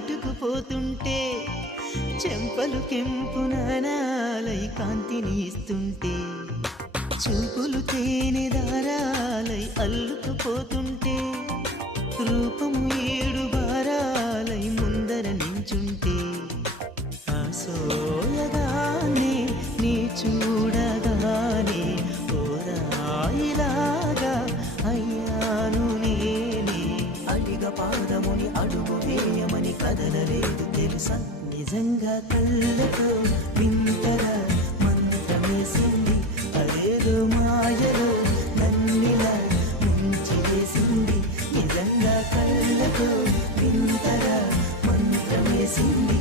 నాటుకుపోతుంటే చెంపలు కెంపున నాలై కాంతిని ఇస్తుంటే చూపులు తేనె దారాలై అల్లుకుపోతుంటే రూపము ఏడు బారాలై ముందర నించుంటే ఆసోయగానే నీ చూడగానే ఓరాయిలాగా అయ్యాను నేనే అడిగ పాదముని అడుగు వేయమని కదలలేదు తెలుసా నిజంగా కళ్ళతో వింతగా మంత్రమేసింది అదేదో మాయలో నన్నిలా ముంచి వేసింది నిజంగా కళ్ళతో వింతగా మంత్రమేసింది